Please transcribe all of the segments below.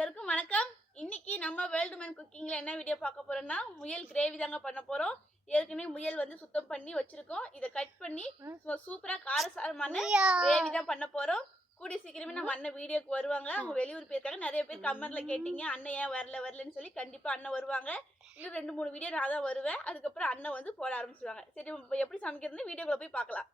எல்லாருக்கும் வணக்கம். இன்னைக்கு நம்ம வேர்ல்டு மேன் குக்கிங்ல என்ன வீடியோ பார்க்க போறோம்னா முயல் கிரேவி தாங்க பண்ண போறோம். ஏற்கனவே முயல் வந்து சுத்தம் பண்ணி வச்சிருக்கோம். இதை கட் பண்ணி சூப்பரா காரசாரமான கிரேவி தான் பண்ண போறோம். கூடி சீக்கிரமே நம்ம அண்ணன் வீடியோக்கு வருவாங்க. அவங்க வெளியூர் போயிருக்காங்க. நிறைய பேர் கமெண்ட்ல கேட்டீங்க அண்ணன் ஏன் வரலன்னு சொல்லி. கண்டிப்பா அண்ணன் வருவாங்க. இன்னும் 2-3 வீடியோ நான் தான் வருவேன். அதுக்கப்புறம் அண்ணன் வந்து போட ஆரம்பிச்சிருவாங்க. சரி, எப்படி சமைக்கிறதுன்னு வீடியோக்குள்ள போய் பார்க்கலாம்.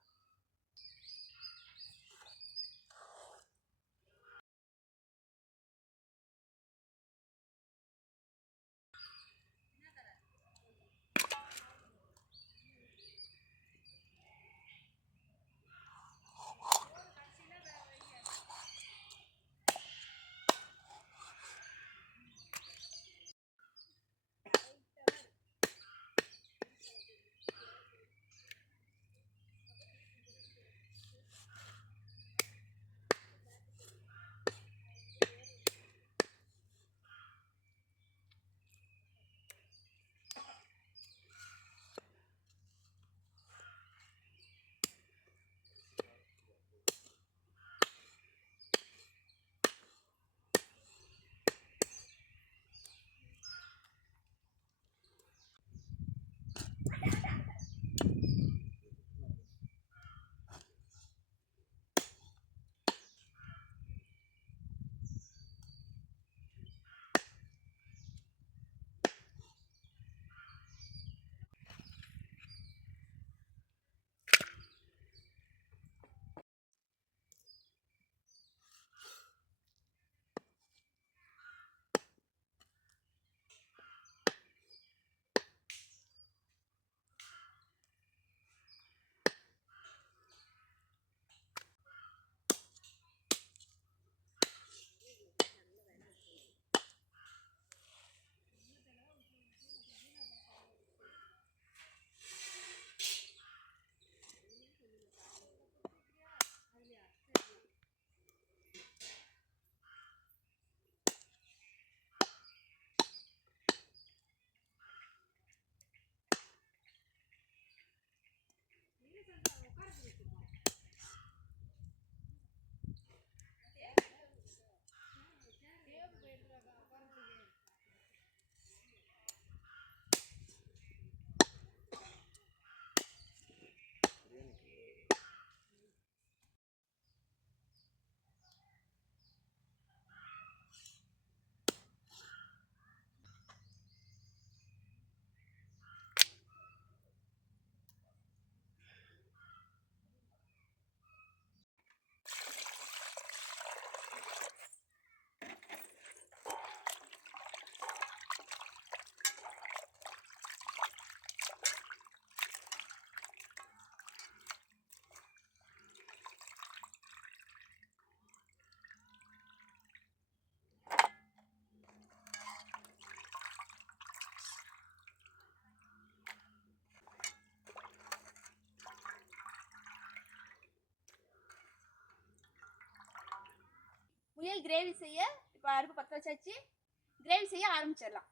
முயல் கிரேவி செய்ய இப்போ அடுப்பு பற்ற வச்சாச்சு. கிரேவி செய்ய ஆரம்பிச்சிடலாம்.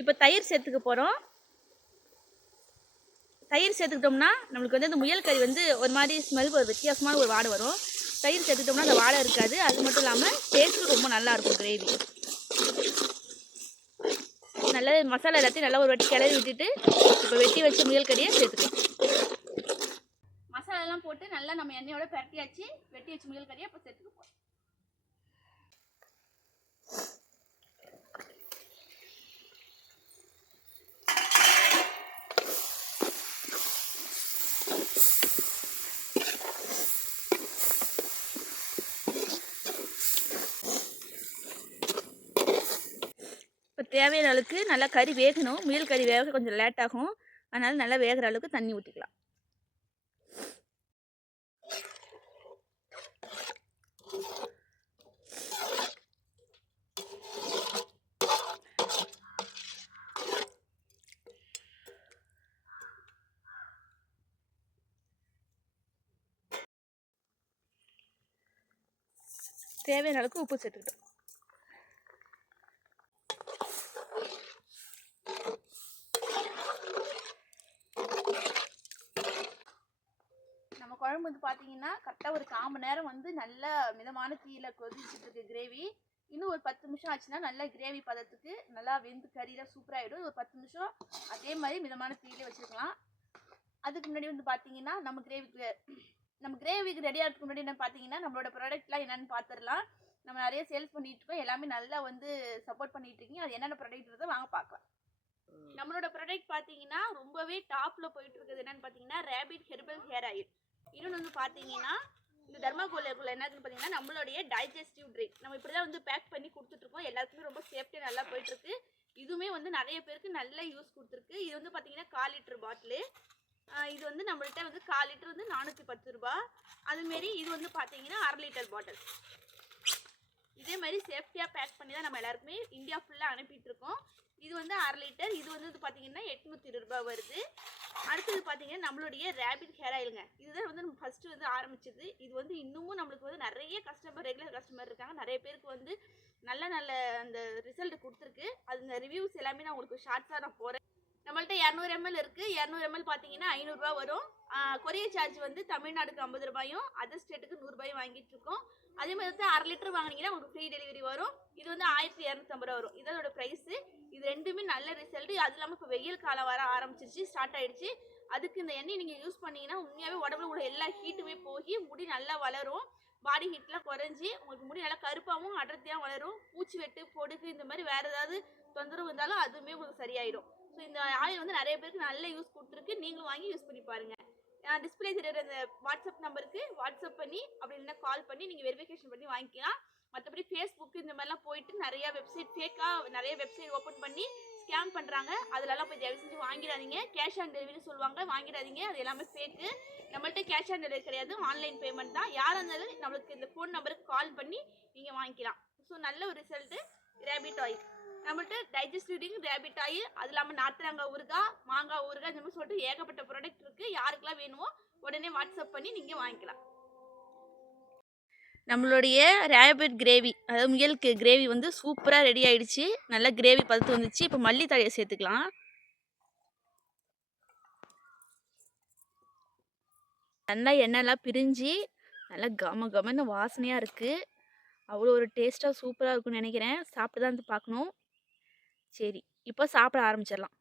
இப்போ தயிர் சேர்த்துக்க போகிறோம். தயிர் சேர்த்துக்கிட்டோம்னா நம்மளுக்கு வந்து அந்த முயல் கறி வந்து ஒரு மாதிரி ஸ்மெல் ஒரு வித்தியாசமான ஒரு வாடை வரும். தயிர் சேர்த்துக்கிட்டோம்னா அந்த வாடை இருக்காது. அது மட்டும் இல்லாமல் டேஸ்ட்டும் ரொம்ப நல்லாயிருக்கும் கிரேவி. நல்லா மசாலா எல்லாத்தையும் நல்லா ஒரு வாட்டி கிளறி விட்டுட்டு இப்போ வெட்டி வச்ச முயல் கறியை சேர்த்துக்கலாம். மசாலாலாம் போட்டு நல்லா நம்ம எண்ணெயோட பரட்டியாச்சு. வெட்டி வச்ச முயல் கறியை இப்போ சேர்த்துக்க போகிறோம். இப்போ தேவையான அளவுக்கு நல்லா கறி வேகணும். முயல் கறி வேக கொஞ்சம் லேட் ஆகும். அதனால் நல்லா வேகிற அளவுக்கு தண்ணி ஊற்றிக்கலாம். தேவையான அளவுக்கு உப்பு சேர்த்துக்கிட்டோம். நம்ம குழம்பு வந்து பார்த்தீங்கன்னா கரெக்டாக ஒரு 1/4 மணி நேரம் வந்து நல்லா மிதமான தீயில கொதிச்சுட்டு இருக்கு கிரேவி. இன்னும் ஒரு 10 நிமிஷம் ஆச்சுன்னா நல்லா கிரேவி பதத்துக்கு நல்லா வெந்து கறியெல்லாம் சூப்பராகிடும். ஒரு 10 நிமிஷம் அதே மாதிரி மிதமான தீயிலே வச்சுருக்கலாம். அதுக்கு முன்னாடி வந்து பார்த்தீங்கன்னா நம்ம கிரேவிக்கு ரெடி ஆகிறதுக்கு முன்னாடி என்ன பார்த்தீங்கன்னா நம்மளோட ப்ராடக்ட்லாம் என்னென்னு பார்த்துடலாம். நம்ம நிறைய சேல்ஸ் பண்ணிட்டு இருக்கோம். எல்லாமே நல்லா வந்து சப்போர்ட் பண்ணிட்டு இருக்கீங்க. அது என்னென்ன ப்ராடக்ட்ன்றதை வாங்க பார்க்கலாம். நம்மளோட ப்ராடக்ட் பார்த்தீங்கன்னா ரொம்பவே டாப்பில் போயிட்டு இருக்குது. என்னென்னு பார்த்தீங்கன்னா ரேபிட் ஹெர்பல் ஹேர் ஆயில். இன்னொன்று வந்து பார்த்தீங்கன்னா இந்த தர்மாகோலுக்குள்ள என்னதுன்னு பார்த்தீங்கன்னா நம்மளுடைய டைஜஸ்டிவ் ட்ரிங்க். நம்ம இப்படி தான் வந்து பேக் பண்ணி கொடுத்துட்ருக்கோம். எல்லாத்துக்குமே ரொம்ப சேஃப்டியாக நல்லா போயிட்டுருக்கு. இதுவுமே வந்து நிறைய பேருக்கு நல்ல யூஸ் கொடுத்துருக்கு. இது வந்து பார்த்தீங்கன்னா 1/4 லிட்டர் பாட்டிலு. இது வந்து நம்மள்கிட்ட வந்து 1/4 லிட்டர் வந்து 410 ரூபா. அதுமாரி இது வந்து பார்த்தீங்கன்னா 1/2 லிட்டர் பாட்டில். இதே மாதிரி சேஃப்டியாக பேக் பண்ணி தான் நம்ம எல்லாருக்குமே இந்தியா ஃபுல்லாக அனுப்பிட்டு இருக்கோம். இது வந்து 1/2 லிட்டர். இது வந்து பார்த்தீங்கன்னா 820 ரூபா வருது. அடுத்தது பார்த்தீங்கன்னா நம்மளுடைய ரேபிட் ஹேர் ஆயிலுங்க. இதுதான் வந்து நம்ம ஃபஸ்ட்டு வந்து ஆரம்பிச்சது. இது வந்து இன்னமும் நம்மளுக்கு வந்து நிறைய ரெகுலர் கஸ்டமர் இருக்காங்க. நிறைய பேருக்கு வந்து நல்ல நல்ல அந்த ரிசல்ட் கொடுத்துருக்கு. அது இந்த ரிவ்யூஸ் எல்லாமே நான் உங்களுக்கு ஷார்ட்ஸாக நான் போகிறேன். நம்மள்ட்ட 200 ml இருக்குது. 200 ml பார்த்தீங்கன்னா 500 ரூபா வரும். கொரியர் சார்ஜ் வந்து தமிழ்நாடுக்கு 50 ரூபாயும் அதர் ஸ்டேட்டுக்கு 100 ரூபாயும் வாங்கிட்டு இருக்கோம். அதே மாதிரி வந்து 1/2 லிட்டர் வாங்கினீங்கன்னா உங்களுக்கு ஃப்ரீ டெலிவரி வரும். இது வந்து 1250 ரூபா வரும். இதோட ப்ரைஸு. இது ரெண்டுமே நல்ல ரிசல்ட். அது இல்லாமல் இப்போ வெயில் காலம் வர ஆரம்பிச்சிருச்சு, ஸ்டார்ட் ஆகிடுச்சு. அதுக்கு இந்த எண்ணெய் நீங்கள் யூஸ் பண்ணிங்கன்னா உண்மையாகவே உடம்புல உள்ள எல்லா ஹீட்டுமே போய் முடி நல்லா வளரும். பாடி ஹீட்லாம் குறைஞ்சி உங்களுக்கு முடி நல்லா கருப்பாகவும் அடர்த்தியாக வளரும். பூச்சி வெட்டு, பொடுகு இந்த மாதிரி வேறு ஏதாவது தொந்தரவு இருந்தாலும் அதுவுமே உங்களுக்கு சரியாயிடும். ஸோ இந்த ஆயில் வந்து நிறைய பேருக்கு நல்ல யூஸ் கொடுத்துருக்கு. நீங்களும் வாங்கி யூஸ் பண்ணி பாருங்கள். டிஸ்பிளே தெரியுற அந்த வாட்ஸ்அப் நம்பருக்கு வாட்ஸ்அப் பண்ணி அப்படி இல்லைன்னா கால் பண்ணி நீங்கள் வெரிஃபிகேஷன் பண்ணி வாங்கிக்கலாம். மற்றபடி ஃபேஸ்புக் இந்த மாதிரிலாம் போயிட்டு நிறைய வெப்சைட் ஃபேக்காக நிறைய வெப்சைட் ஓப்பன் பண்ணி ஸ்கேம் பண்ணுறாங்க. அதிலலாம் போய் தயவு செஞ்சு வாங்கிடாதீங்க. கேஷ் ஆன் டெலிவரி சொல்லுவாங்க, வாங்கிடாதீங்க. அது எல்லாமே ஃபேக்கு. நம்மள்ட்ட கேஷ் ஆன் டெலிவரி கிடையாது, ஆன்லைன் பேமெண்ட் தான். யாராக இருந்தாலும் நம்மளுக்கு இந்த ஃபோன் நம்பருக்கு கால் பண்ணி நீங்கள் வாங்கிக்கலாம். ஸோ நல்ல ஒரு ரிசல்ட்டு ரேபிட் ஆயில். நம்மள்ட்ட டைஜஸ்டிவ் ட்ரிங்க், ரேபிட் ஆயில், அது இல்லாமல் நார்த்தங்காய் ஊறுகாய், மாங்காய் ஊறுகாய், இந்த மாதிரி சொல்லிட்டு ஏகப்பட்ட ப்ராடக்ட் இருக்குது. யாருக்கெல்லாம் வேணுமோ உடனே வாட்ஸ்அப் பண்ணி நீங்கள் வாங்கிக்கலாம். நம்மளுடைய ரேபிட் கிரேவி, அதாவது முயல் கிரேவி வந்து சூப்பராக ரெடி ஆகிடுச்சு. நல்லா கிரேவி பதத்து வந்துச்சு. இப்போ மல்லித்தழையை சேர்த்துக்கலாம். நல்லா எண்ணெய்லாம் பிரிஞ்சு நல்லா கமன்னு வாசனையாக இருக்குது. அவ்வளோ ஒரு டேஸ்ட்டாக சூப்பராக இருக்கும்னு நினைக்கிறேன். சாப்பிட்டு தான் வந்து பார்க்கணும். சரி, இப்போ சாப்பிட ஆரம்பிச்சிடலாம்.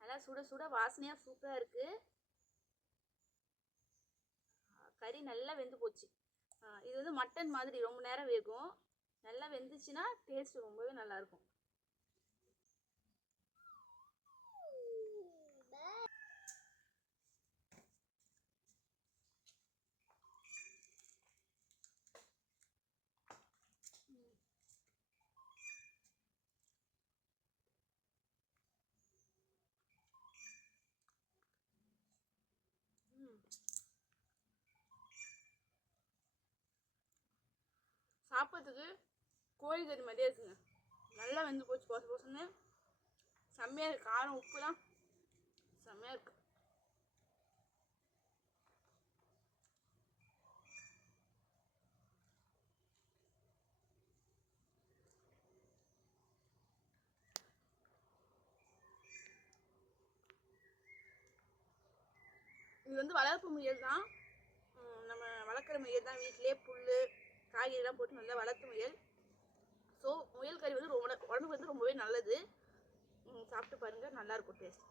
நல்லா சுட சுட வாசனையாக சூப்பராக இருக்குது. கறி நல்லா வெந்து போச்சு. இது வந்து மட்டன் மாதிரி ரொம்ப நேரம் வேகும். நல்லா வெந்துச்சுன்னா டேஸ்ட் ரொம்பவே நல்லாயிருக்கும். சாப்பிட்றதுக்கு கோழி கறி மாதிரியே இருக்குங்க. நல்லா வெந்து போச்சு பொசு பொசுன்னு. செம்மையாக இருக்குது. காரம் உப்புலாம் செம்மையாக இருக்குது. இது வந்து வளர்ப்பு முயல் தான். நம்ம வளர்க்குற முயல் தான். வீட்டிலே புல் காய்கறிலாம் போட்டு நல்லா வளர்த்து முயல். ஸோ முயல் கறி வந்து உடம்புக்கு வந்து ரொம்பவே நல்லது. சாப்பிட்டு பாருங்கள், நல்லாயிருக்கும் டேஸ்ட்.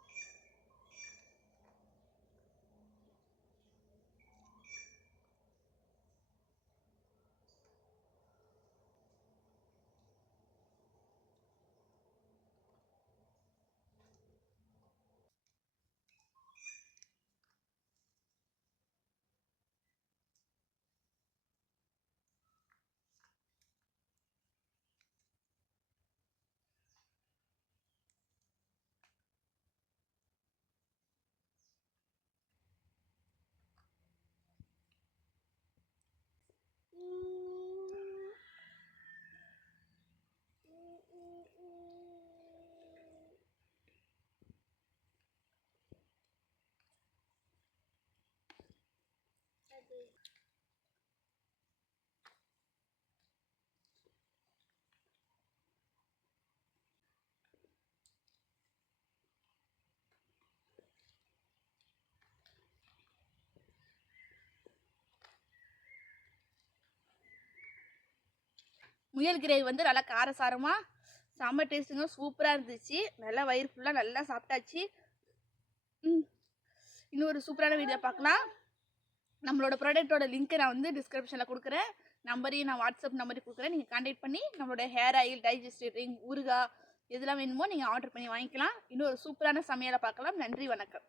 முயல் கிரேவி வந்து நல்லா காரசாரமாக செம்ம டேஸ்ட்டுங்க. சூப்பராக இருந்துச்சு. நல்லா வயிறு ஃபுல்லாக நல்லா சாப்பிட்டாச்சு. இன்னொரு சூப்பரான வீடியோ பார்க்கலாம். நம்மளோட ப்ராடக்ட்டோட லிங்க்கை நான் வந்து டிஸ்கிரிப்ஷனில் கொடுக்குறேன். நம்பரையும் நான் வாட்ஸ்அப் நம்பரையும் கொடுக்குறேன். நீங்கள் கான்டாக்ட் பண்ணி நம்மளோட ஹேர் ஆயில், டைஜஸ்டிவ் ட்ரிங்க், ஊறுகாய் எதெல்லாம் வேணுமோ நீங்கள் ஆர்டர் பண்ணி வாங்கிக்கலாம். இன்னொரு சூப்பரான சமையலை பார்க்கலாம். நன்றி, வணக்கம்.